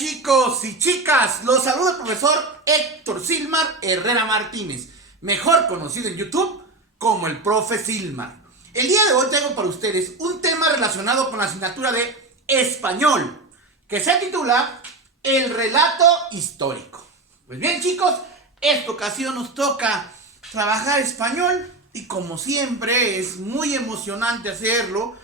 Chicos y chicas, los saluda el profesor Héctor Silmar Herrera Martínez, mejor conocido en YouTube como el profe Silmar. El día de hoy traigo para ustedes un tema relacionado con la asignatura de español, que se titula El relato histórico. Pues bien, chicos, esta ocasión nos toca trabajar español y como siempre es muy emocionante hacerlo,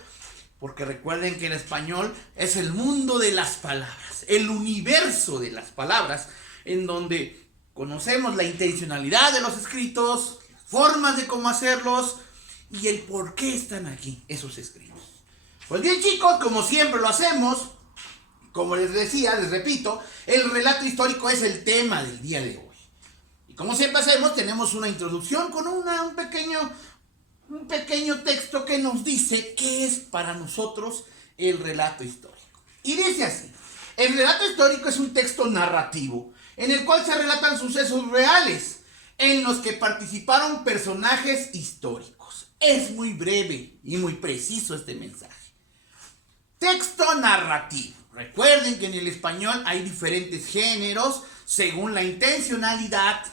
porque recuerden que el español es el mundo de las palabras, el universo de las palabras, en donde conocemos la intencionalidad de los escritos, las formas de cómo hacerlos y el por qué están aquí esos escritos. Pues bien, chicos, como siempre lo hacemos, como les decía, les repito, el relato histórico es el tema del día de hoy. Y como siempre hacemos, tenemos una introducción con un pequeño texto que nos dice qué es para nosotros el relato histórico. Y dice así: el relato histórico es un texto narrativo en el cual se relatan sucesos reales en los que participaron personajes históricos. Es muy breve y muy preciso este mensaje. Texto narrativo. Recuerden que en el español hay diferentes géneros según la intencionalidad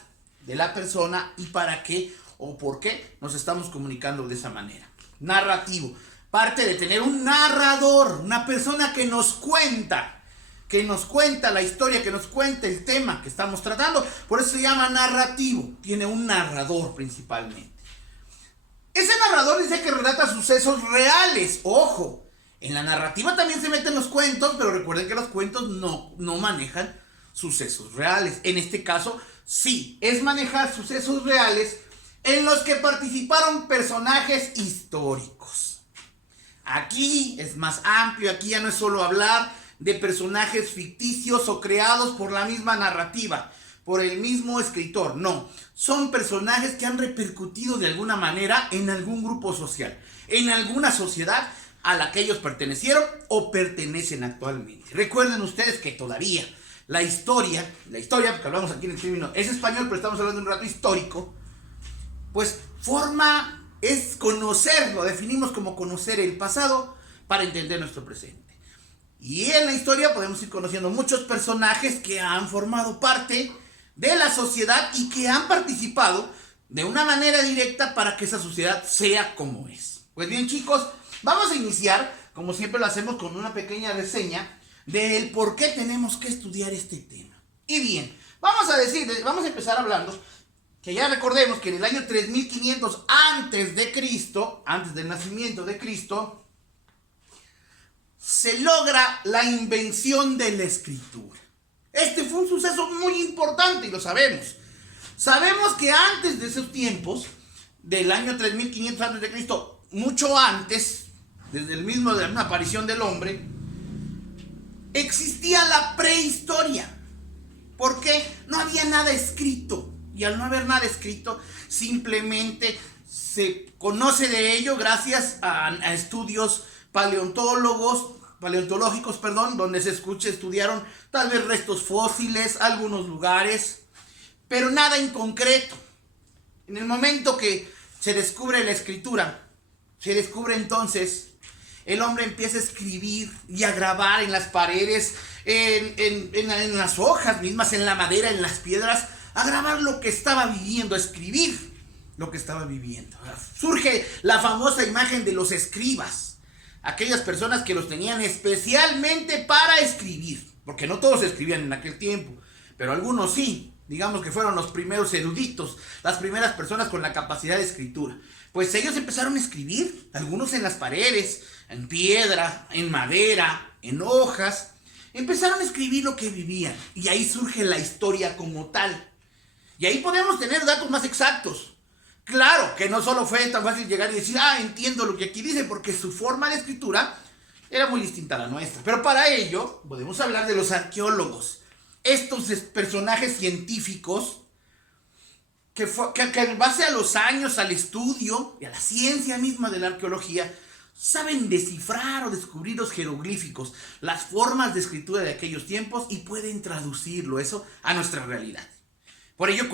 de la persona y para qué o por qué nos estamos comunicando de esa manera. Narrativo. Parte de tener un narrador, una persona que nos cuenta la historia, que nos cuenta el tema que estamos tratando. Por eso se llama narrativo. Tiene un narrador principalmente. Ese narrador dice que relata sucesos reales. Ojo, en la narrativa también se meten los cuentos, pero recuerden que los cuentos no manejan sucesos reales. En este caso, sí, es manejar sucesos reales en los que participaron personajes históricos. Aquí es más amplio, aquí ya no es solo hablar de personajes ficticios o creados por la misma narrativa, por el mismo escritor. No, son personajes que han repercutido de alguna manera en algún grupo social, en alguna sociedad a la que ellos pertenecieron o pertenecen actualmente. Recuerden ustedes que todavía la historia, porque hablamos aquí en el término, es español, pero estamos hablando de un relato histórico, pues es conocer, lo definimos como conocer el pasado para entender nuestro presente. Y en la historia podemos ir conociendo muchos personajes que han formado parte de la sociedad y que han participado de una manera directa para que esa sociedad sea como es. Pues bien, chicos, vamos a iniciar, como siempre lo hacemos, con una pequeña reseña del por qué tenemos que estudiar este tema. Y bien, vamos a empezar hablando que ya recordemos que en el año 3500 antes del nacimiento de Cristo, se logra la invención de la escritura. Este fue un suceso muy importante y lo sabemos. Sabemos que antes de esos tiempos, del año 3500 antes de Cristo, mucho antes, desde el mismo de la aparición del hombre, existía la prehistoria. Porque no había nada escrito. Y al no haber nada escrito, simplemente se conoce de ello gracias a estudios paleontológicos, donde estudiaron tal vez restos fósiles, algunos lugares, pero nada en concreto. En el momento que se descubre la escritura, se descubre entonces, el hombre empieza a escribir y a grabar en las paredes, en las hojas mismas, en la madera, en las piedras, a grabar lo que estaba viviendo, a escribir lo que estaba viviendo. Surge la famosa imagen de los escribas, aquellas personas que los tenían especialmente para escribir, porque no todos escribían en aquel tiempo, pero algunos sí. Digamos que fueron los primeros eruditos, las primeras personas con la capacidad de escritura. Pues ellos empezaron a escribir, algunos en las paredes, en piedra, en madera, en hojas. Empezaron a escribir lo que vivían y ahí surge la historia como tal. Y ahí podemos tener datos más exactos. Claro que no solo fue tan fácil llegar y decir, entiendo lo que aquí dice, porque su forma de escritura era muy distinta a la nuestra. Pero para ello podemos hablar de los arqueólogos. Estos personajes científicos que en base a los años, al estudio y a la ciencia misma de la arqueología, saben descifrar o descubrir los jeroglíficos, las formas de escritura de aquellos tiempos y pueden traducirlo eso a nuestra realidad. Por ello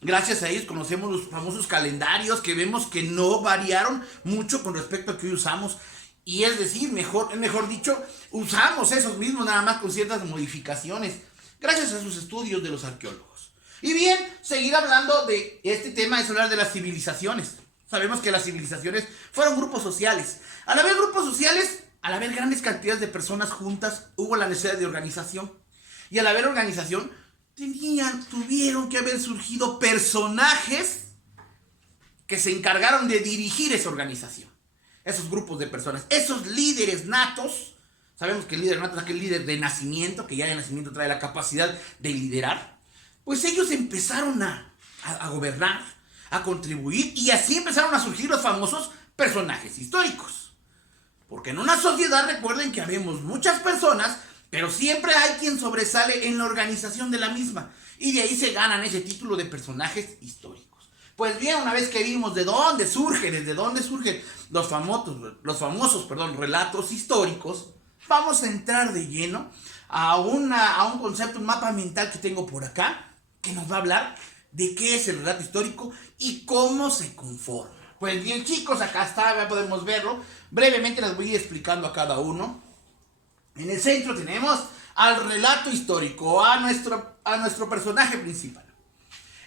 gracias a ellos conocemos los famosos calendarios que vemos que no variaron mucho con respecto a que hoy usamos Y es decir, mejor dicho, usamos esos mismos nada más con ciertas modificaciones, gracias a sus estudios de los arqueólogos. Y bien, seguir hablando de este tema es hablar de las civilizaciones. Sabemos que las civilizaciones fueron grupos sociales. Al haber grupos sociales, al haber grandes cantidades de personas juntas, hubo la necesidad de organización. Y al haber organización, tuvieron que haber surgido personajes que se encargaron de dirigir esa organización. Esos grupos de personas, esos líderes natos. Sabemos que el líder nato es aquel líder de nacimiento, que ya de nacimiento trae la capacidad de liderar. Pues ellos empezaron a gobernar, a contribuir, y así empezaron a surgir los famosos personajes históricos. Porque en una sociedad, recuerden que habemos muchas personas, pero siempre hay quien sobresale en la organización de la misma. Y de ahí se ganan ese título de personajes históricos. Pues bien, una vez que vimos desde dónde surgen los famosos relatos históricos, vamos a entrar de lleno a un concepto, un mapa mental que tengo por acá, que nos va a hablar de qué es el relato histórico y cómo se conforma. Pues bien, chicos, acá está, ya podemos verlo. Brevemente les voy a ir explicando a cada uno. En el centro tenemos al relato histórico, a nuestro personaje principal.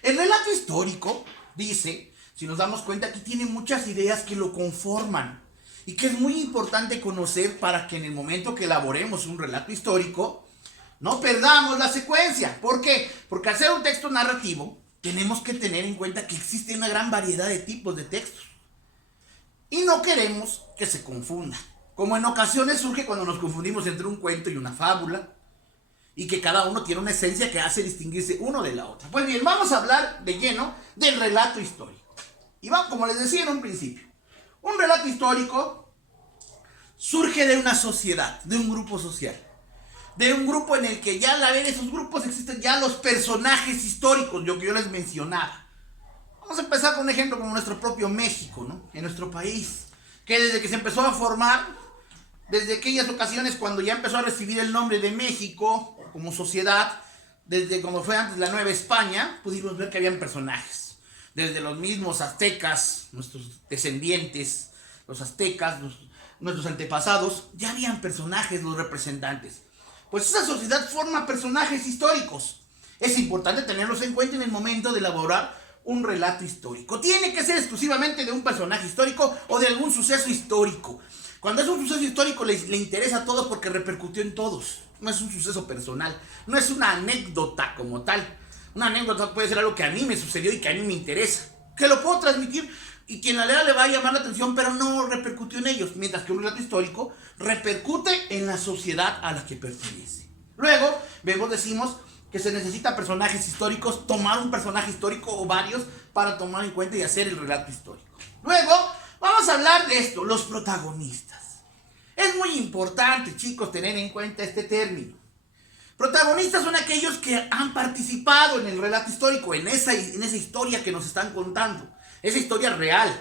El relato histórico dice, si nos damos cuenta, que tiene muchas ideas que lo conforman y que es muy importante conocer para que en el momento que elaboremos un relato histórico no perdamos la secuencia. ¿Por qué? Porque al ser un texto narrativo tenemos que tener en cuenta que existe una gran variedad de tipos de textos y no queremos que se confunda, como en ocasiones surge cuando nos confundimos entre un cuento y una fábula, y que cada uno tiene una esencia que hace distinguirse uno de la otra. Pues bien, vamos a hablar de lleno del relato histórico. Y vamos, como les decía en un principio, un relato histórico surge de una sociedad, de un grupo social, de un grupo en el que ya al haber esos grupos existen ya los personajes históricos, que yo les mencionaba. Vamos a empezar con un ejemplo como nuestro propio México, ¿no? En nuestro país, que desde que se empezó a formar, desde aquellas ocasiones cuando ya empezó a recibir el nombre de México como sociedad, desde como fue antes la Nueva España, pudimos ver que habían personajes. Desde los mismos aztecas, nuestros descendientes, los aztecas, nuestros antepasados, ya habían personajes, los representantes. Pues esa sociedad forma personajes históricos. Es importante tenerlos en cuenta en el momento de elaborar un relato histórico. Tiene que ser exclusivamente de un personaje histórico o de algún suceso histórico. Cuando es un suceso histórico le interesa a todos porque repercutió en todos. No es un suceso personal, no es una anécdota como tal. Una anécdota puede ser algo que a mí me sucedió y que a mí me interesa, que lo puedo transmitir y quien la lea le va a llamar la atención, pero no repercutió en ellos. Mientras que un relato histórico repercute en la sociedad a la que pertenece. Luego, decimos que se necesitan personajes históricos, tomar un personaje histórico o varios para tomar en cuenta y hacer el relato histórico. Luego, vamos a hablar de esto, los protagonistas. Es muy importante, chicos, tener en cuenta este término. Protagonistas son aquellos que han participado en el relato histórico, en esa historia que nos están contando, esa historia real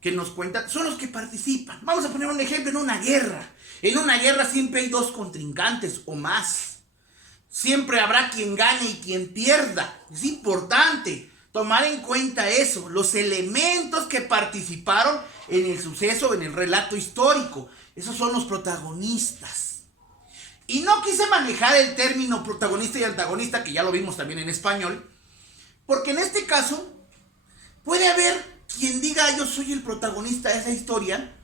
que nos cuentan, son los que participan. Vamos a poner un ejemplo en una guerra. En una guerra siempre hay dos contrincantes o más. Siempre habrá quien gane y quien pierda. Es importante tomar en cuenta eso, los elementos que participaron en el suceso, en el relato histórico. Esos son los protagonistas. Y no quise manejar el término protagonista y antagonista, que ya lo vimos también en español, porque en este caso puede haber quien diga yo soy el protagonista de esa historia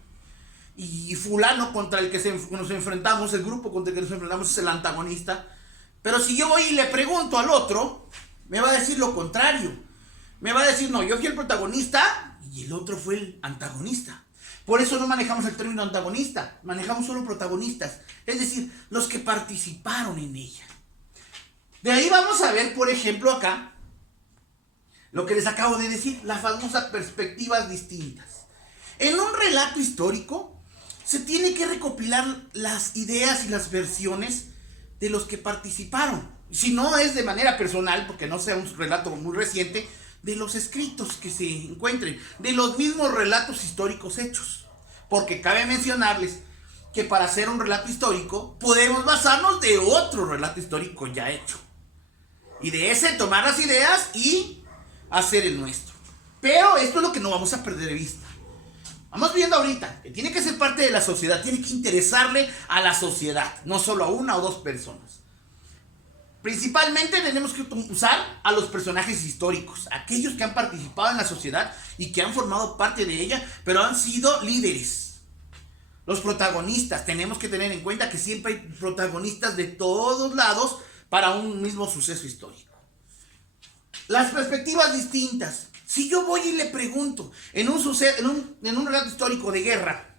y fulano contra el que nos enfrentamos, el grupo contra el que nos enfrentamos es el antagonista. Pero si yo voy y le pregunto al otro, me va a decir lo contrario. Me va a decir, no, yo fui el protagonista y el otro fue el antagonista. Por eso no manejamos el término antagonista, manejamos solo protagonistas, es decir, los que participaron en ella. De ahí vamos a ver, por ejemplo, acá, lo que les acabo de decir, las famosas perspectivas distintas. En un relato histórico se tiene que recopilar las ideas y las versiones de los que participaron. Si no es de manera personal, porque no sea un relato muy reciente, de los escritos que se encuentren, de los mismos relatos históricos hechos. Porque cabe mencionarles que para hacer un relato histórico podemos basarnos de otro relato histórico ya hecho. Y de ese tomar las ideas y hacer el nuestro. Pero esto es lo que no vamos a perder de vista. Vamos viendo ahorita que tiene que ser parte de la sociedad, tiene que interesarle a la sociedad, no solo a una o dos personas. Principalmente tenemos que usar a los personajes históricos, aquellos que han participado en la sociedad y que han formado parte de ella, pero han sido líderes. Los protagonistas, tenemos que tener en cuenta que siempre hay protagonistas de todos lados para un mismo suceso histórico. Las perspectivas distintas. Si yo voy y le pregunto en un relato histórico de guerra,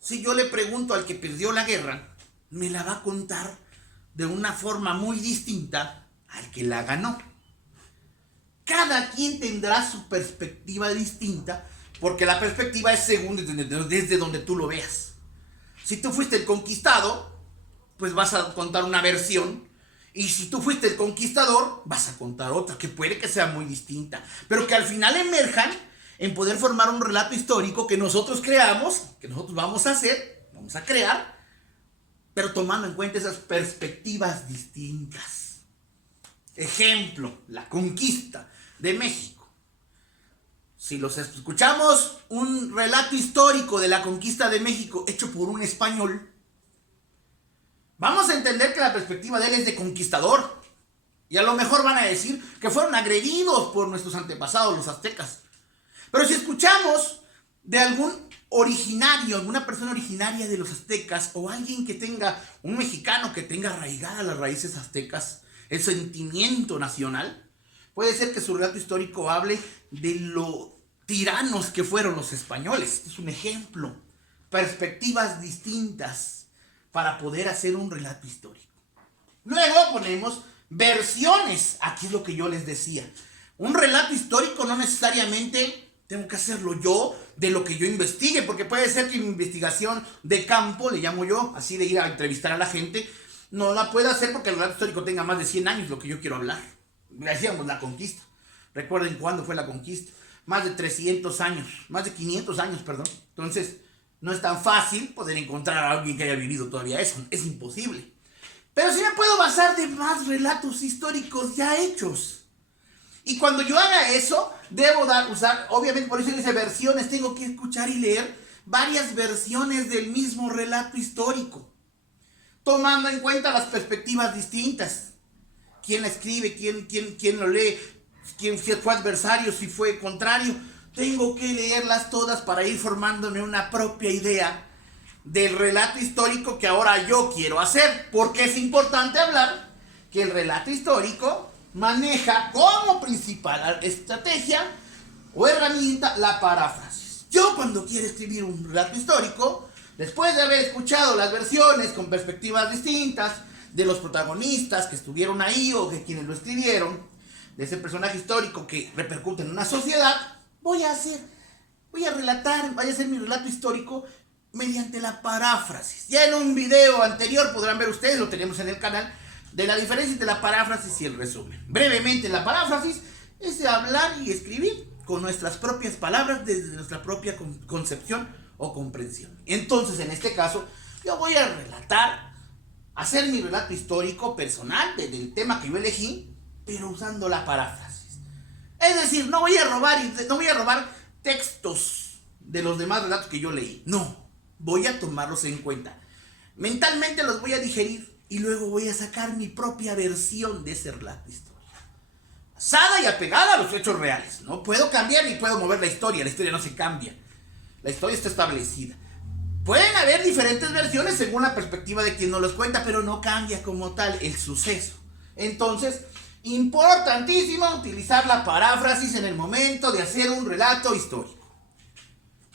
si yo le pregunto al que perdió la guerra, me la va a contar de una forma muy distinta al que la ganó. Cada quien tendrá su perspectiva distinta, porque la perspectiva es según desde donde tú lo veas. Si tú fuiste el conquistado, pues vas a contar una versión, y si tú fuiste el conquistador, vas a contar otra, que puede que sea muy distinta, pero que al final emerjan en poder formar un relato histórico que nosotros creamos, que nosotros vamos a hacer, vamos a crear, pero tomando en cuenta esas perspectivas distintas. Ejemplo, la conquista de México. Si los escuchamos un relato histórico de la conquista de México hecho por un español, vamos a entender que la perspectiva de él es de conquistador. Y a lo mejor van a decir que fueron agredidos por nuestros antepasados, los aztecas. Pero si escuchamos de algún originario, alguna persona originaria de los aztecas, o alguien que tenga, un mexicano que tenga arraigadas las raíces aztecas, el sentimiento nacional, puede ser que su relato histórico hable de lo tiranos que fueron los españoles. Este es un ejemplo. Perspectivas distintas para poder hacer un relato histórico. Luego ponemos versiones. Aquí es lo que yo les decía. Un relato histórico no necesariamente tengo que hacerlo yo de lo que yo investigue, porque puede ser que mi investigación de campo, le llamo yo, así de ir a entrevistar a la gente, no la pueda hacer porque el relato histórico tenga más de 100 años, lo que yo quiero hablar. Decíamos la conquista. Recuerden cuándo fue la conquista. Más de 300 años, más de 500 años, perdón. Entonces, no es tan fácil poder encontrar a alguien que haya vivido todavía eso. Es imposible. Pero sí me puedo basar de más relatos históricos ya hechos. Y cuando yo haga eso, debo usar, obviamente por eso dice versiones, tengo que escuchar y leer varias versiones del mismo relato histórico, tomando en cuenta las perspectivas distintas. ¿Quién la escribe? ¿Quién lo lee? ¿Quién fue adversario? ¿Si fue contrario? Tengo que leerlas todas para ir formándome una propia idea del relato histórico que ahora yo quiero hacer. Porque es importante hablar que el relato histórico maneja como principal estrategia o herramienta la paráfrasis. Yo cuando quiero escribir un relato histórico, después de haber escuchado las versiones con perspectivas distintas de los protagonistas que estuvieron ahí o de quienes lo escribieron, de ese personaje histórico que repercute en una sociedad, voy a hacer mi relato histórico mediante la paráfrasis. Ya en un video anterior podrán ver ustedes, lo tenemos en el canal, de la diferencia entre la paráfrasis y el resumen. Brevemente, la paráfrasis es de hablar y escribir con nuestras propias palabras desde nuestra propia concepción o comprensión. Entonces, en este caso, yo voy a hacer mi relato histórico personal del tema que yo elegí, pero usando la paráfrasis. Es decir, no voy a robar textos de los demás relatos que yo leí. No, voy a tomarlos en cuenta. Mentalmente los voy a digerir y luego voy a sacar mi propia versión de ese relato histórico, basada y apegada a los hechos reales. No puedo cambiar ni puedo mover la historia no se cambia. La historia está establecida. Pueden haber diferentes versiones según la perspectiva de quien nos los cuenta, pero no cambia como tal el suceso. Entonces, importantísimo utilizar la paráfrasis en el momento de hacer un relato histórico.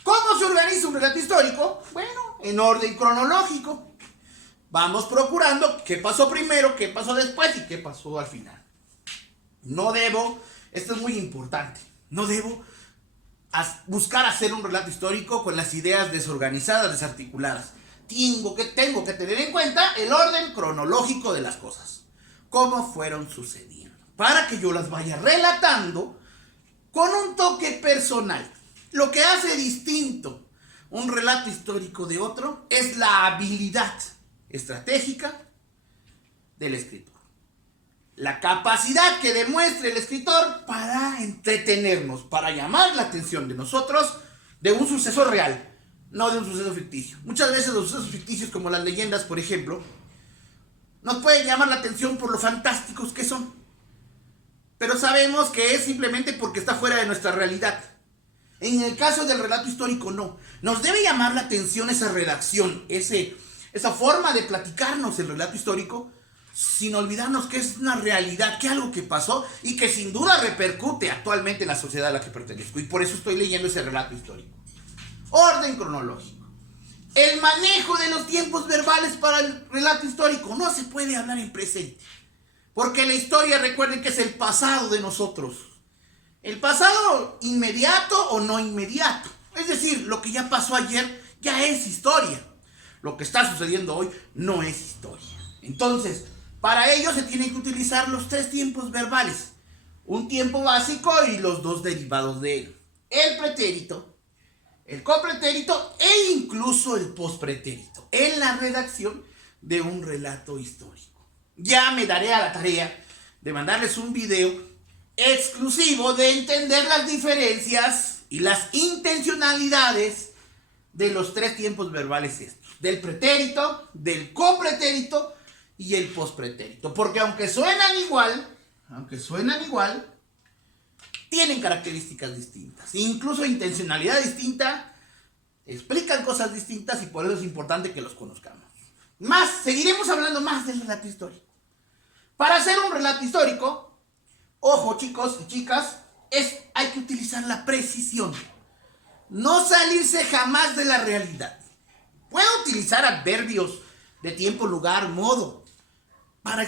¿Cómo se organiza un relato histórico? Bueno, en orden cronológico. Vamos procurando qué pasó primero, qué pasó después y qué pasó al final. Esto es muy importante, no debo buscar hacer un relato histórico con las ideas desorganizadas, desarticuladas. Tengo que tener en cuenta el orden cronológico de las cosas, cómo fueron sucediendo, para que yo las vaya relatando con un toque personal. Lo que hace distinto un relato histórico de otro es la habilidad estratégica del escritor. La capacidad que demuestre el escritor para entretenernos, para llamar la atención de nosotros de un suceso real, no de un suceso ficticio. Muchas veces los sucesos ficticios, como las leyendas, por ejemplo, nos pueden llamar la atención por lo fantásticos que son, pero sabemos que es simplemente porque está fuera de nuestra realidad. En el caso del relato histórico, no. Nos debe llamar la atención esa redacción, esa forma de platicarnos el relato histórico, sin olvidarnos que es una realidad, que algo que pasó y que sin duda repercute actualmente en la sociedad a la que pertenezco. Y por eso estoy leyendo ese relato histórico. Orden cronológico. El manejo de los tiempos verbales para el relato histórico. No se puede hablar en presente, porque la historia, recuerden que es el pasado de nosotros. El pasado inmediato o no inmediato. Es decir, lo que ya pasó ayer ya es historia. Lo que está sucediendo hoy no es historia. Entonces, para ello se tienen que utilizar los 3 tiempos verbales. Un tiempo básico y los 2 derivados de él. El pretérito, el copretérito e incluso el pospretérito. En la redacción de un relato histórico. Ya me daré a la tarea de mandarles un video exclusivo de entender las diferencias y las intencionalidades de los 3 tiempos verbales estos, del pretérito, del copretérito y el pospretérito, porque aunque suenan igual, tienen características distintas, incluso intencionalidad distinta, explican cosas distintas y por eso es importante que los conozcamos. Seguiremos hablando más del relato histórico. Para hacer un relato histórico, ojo, chicos y chicas, hay que utilizar la precisión. No salirse jamás de la realidad. Puedo utilizar adverbios de tiempo, lugar, modo, para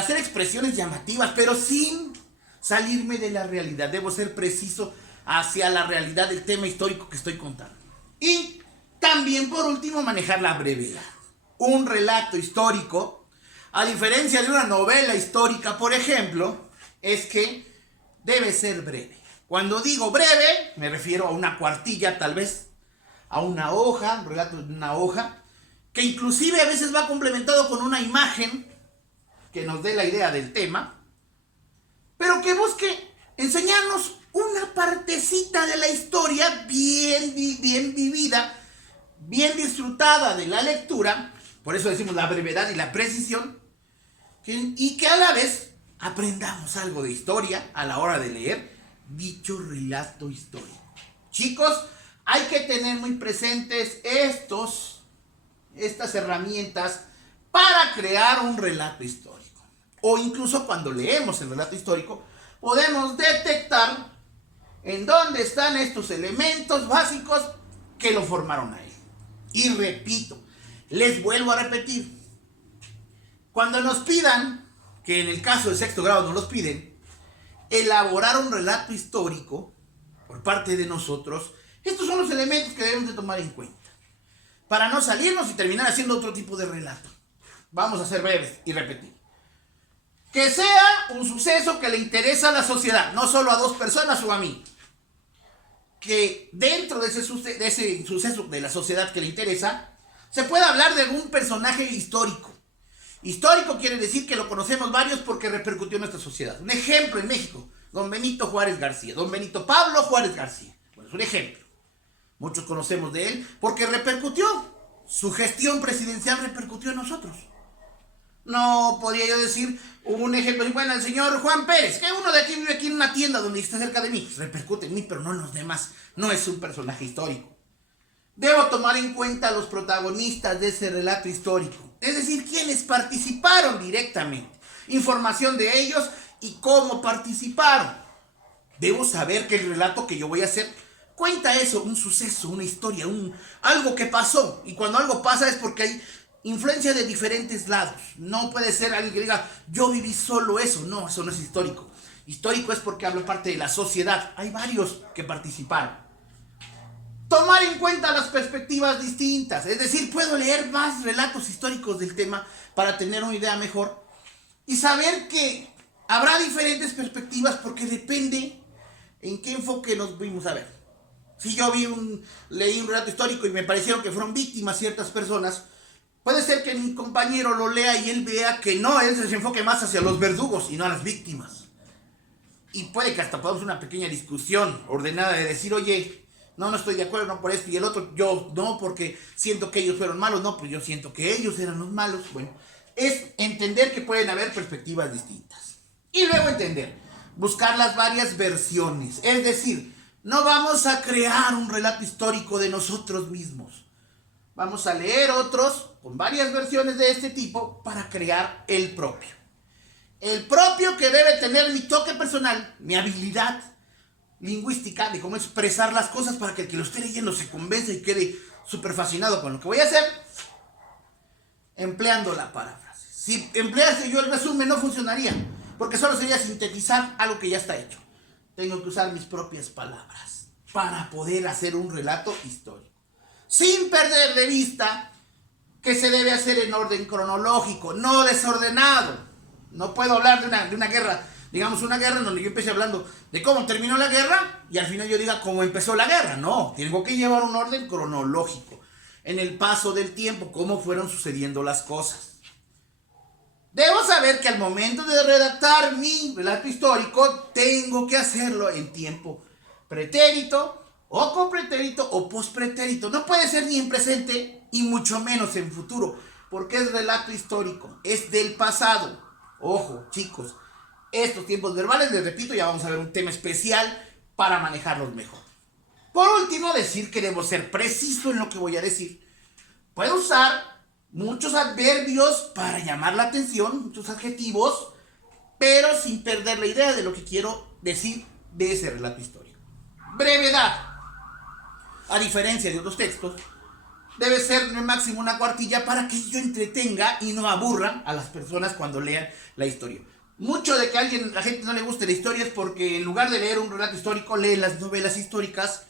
hacer expresiones llamativas, pero sin salirme de la realidad. Debo ser preciso hacia la realidad del tema histórico que estoy contando. Y también, por último, manejar la brevedad. Un relato histórico, a diferencia de una novela histórica, por ejemplo, es que debe ser breve. Cuando digo breve, me refiero a una cuartilla, tal vez, a una hoja, un relato de una hoja, que inclusive a veces va complementado con una imagen que nos dé la idea del tema, pero que busque enseñarnos una partecita de la historia bien vivida, bien disfrutada de la lectura, por eso decimos la brevedad y la precisión, y que a la vez aprendamos algo de historia a la hora de leer dicho relato histórico. Chicos, hay que tener muy presentes estas herramientas para crear un relato histórico. O incluso cuando leemos el relato histórico, podemos detectar en dónde están estos elementos básicos que lo formaron a él. Y repito, les vuelvo a repetir, cuando nos pidan, que en el caso de 6º grado nos los piden, elaborar un relato histórico por parte de nosotros, estos son los elementos que debemos de tomar en cuenta para no salirnos y terminar haciendo otro tipo de relato. Vamos a ser breves y repetir. Que sea un suceso que le interesa a la sociedad, no solo a 2 personas o a mí. Que dentro de ese suceso de la sociedad que le interesa, se pueda hablar de algún personaje histórico. Histórico quiere decir que lo conocemos varios porque repercutió en nuestra sociedad. Un ejemplo en México, don Benito Juárez García, don Benito Pablo Juárez García. Bueno, es un ejemplo. Muchos conocemos de él porque repercutió. Su gestión presidencial repercutió en nosotros. No podría yo decir un ejemplo, bueno, el señor Juan Pérez, que uno de aquí vive aquí en una tienda donde está cerca de mí, repercute en mí, pero no en los demás. No es un personaje histórico. Debo tomar en cuenta a los protagonistas de ese relato histórico, es decir, quienes participaron directamente, información de ellos y cómo participaron. Debo saber que el relato que yo voy a hacer cuenta eso, un suceso, una historia, algo que pasó. Y cuando algo pasa es porque hay influencia de diferentes lados. No puede ser alguien que diga, yo viví solo eso. No, eso no es histórico. Histórico es porque habla parte de la sociedad. Hay varios que participaron. Tomar en cuenta las perspectivas distintas. Es decir, puedo leer más relatos históricos del tema para tener una idea mejor. Y saber que habrá diferentes perspectivas porque depende en qué enfoque nos vimos a ver. Si yo leí un relato histórico y me parecieron que fueron víctimas ciertas personas, puede ser que mi compañero lo lea y él vea que no, él se enfoque más hacia los verdugos y no a las víctimas. Y puede que hasta podamos una pequeña discusión ordenada de decir, oye, no estoy de acuerdo, no por esto, y el otro, yo no, porque siento que ellos fueron malos, no, pues yo siento que ellos eran los malos. Bueno, es entender que pueden haber perspectivas distintas. Y luego entender, buscar las varias versiones, es decir, no vamos a crear un relato histórico de nosotros mismos. Vamos a leer otros con varias versiones de este tipo para crear el propio. El propio que debe tener mi toque personal, mi habilidad lingüística de cómo expresar las cosas para que el que lo esté leyendo se convenza y quede súper fascinado con lo que voy a hacer, empleando la paráfrasis. Si emplease yo el resumen no funcionaría, porque solo sería sintetizar algo que ya está hecho. Tengo que usar mis propias palabras para poder hacer un relato histórico, sin perder de vista que se debe hacer en orden cronológico, no desordenado. No puedo hablar de una guerra, digamos una guerra en donde yo empecé hablando de cómo terminó la guerra y al final yo diga cómo empezó la guerra. No, tengo que llevar un orden cronológico en el paso del tiempo, cómo fueron sucediendo las cosas. Debo saber que al momento de redactar mi relato histórico tengo que hacerlo en tiempo pretérito o copretérito o pospretérito. No puede ser ni en presente y mucho menos en futuro, porque es relato histórico, es del pasado. Ojo, chicos, estos tiempos verbales, les repito, ya vamos a ver un tema especial para manejarlos mejor. Por último, decir que debo ser preciso en lo que voy a decir. Puedo usar muchos adverbios para llamar la atención, muchos adjetivos, pero sin perder la idea de lo que quiero decir de ese relato histórico. Brevedad. A diferencia de otros textos, debe ser en máximo una cuartilla para que yo entretenga y no aburra a las personas cuando lean la historia. Mucho de que a la gente no le guste la historia es porque en lugar de leer un relato histórico, lee las novelas históricas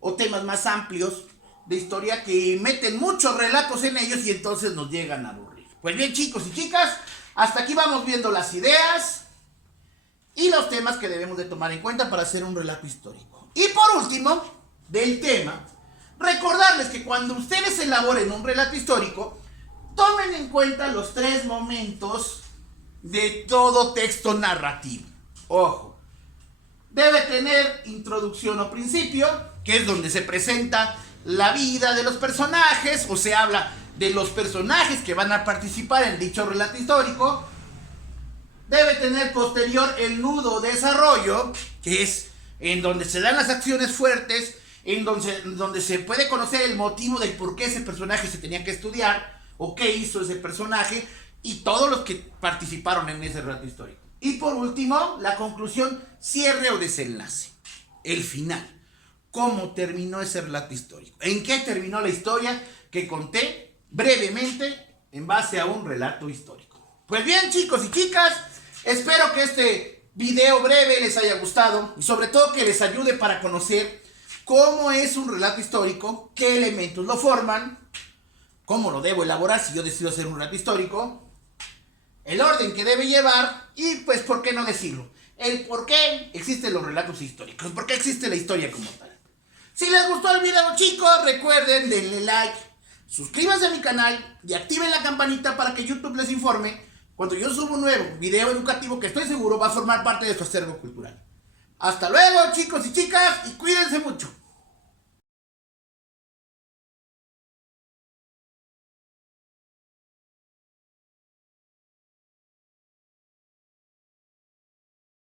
o temas más amplios de historia que meten muchos relatos en ellos y entonces nos llegan a aburrir. Pues bien, chicos y chicas, hasta aquí vamos viendo las ideas y los temas que debemos de tomar en cuenta para hacer un relato histórico. Y por último, del tema, recordarles que cuando ustedes elaboren un relato histórico, tomen en cuenta los 3 momentos de todo texto narrativo. Ojo, debe tener introducción o principio, que es donde se presenta la vida de los personajes, o se habla de los personajes que van a participar en dicho relato histórico. Debe tener posterior el nudo o desarrollo, que es en donde se dan las acciones fuertes, en donde se puede conocer el motivo del por qué ese personaje se tenía que estudiar, o qué hizo ese personaje, y todos los que participaron en ese relato histórico. Y por último, la conclusión, cierre o desenlace. El final. ¿Cómo terminó ese relato histórico? ¿En qué terminó la historia que conté brevemente en base a un relato histórico? Pues bien, chicos y chicas, espero que este video breve les haya gustado y sobre todo que les ayude para conocer cómo es un relato histórico, qué elementos lo forman, cómo lo debo elaborar si yo decido hacer un relato histórico, el orden que debe llevar y pues por qué no decirlo, el por qué existen los relatos históricos, por qué existe la historia como tal. Si les gustó el video, chicos, recuerden denle like, suscríbanse a mi canal y activen la campanita para que YouTube les informe cuando yo subo un nuevo video educativo que estoy seguro va a formar parte de su acervo cultural. Hasta luego, chicos y chicas, y cuídense mucho.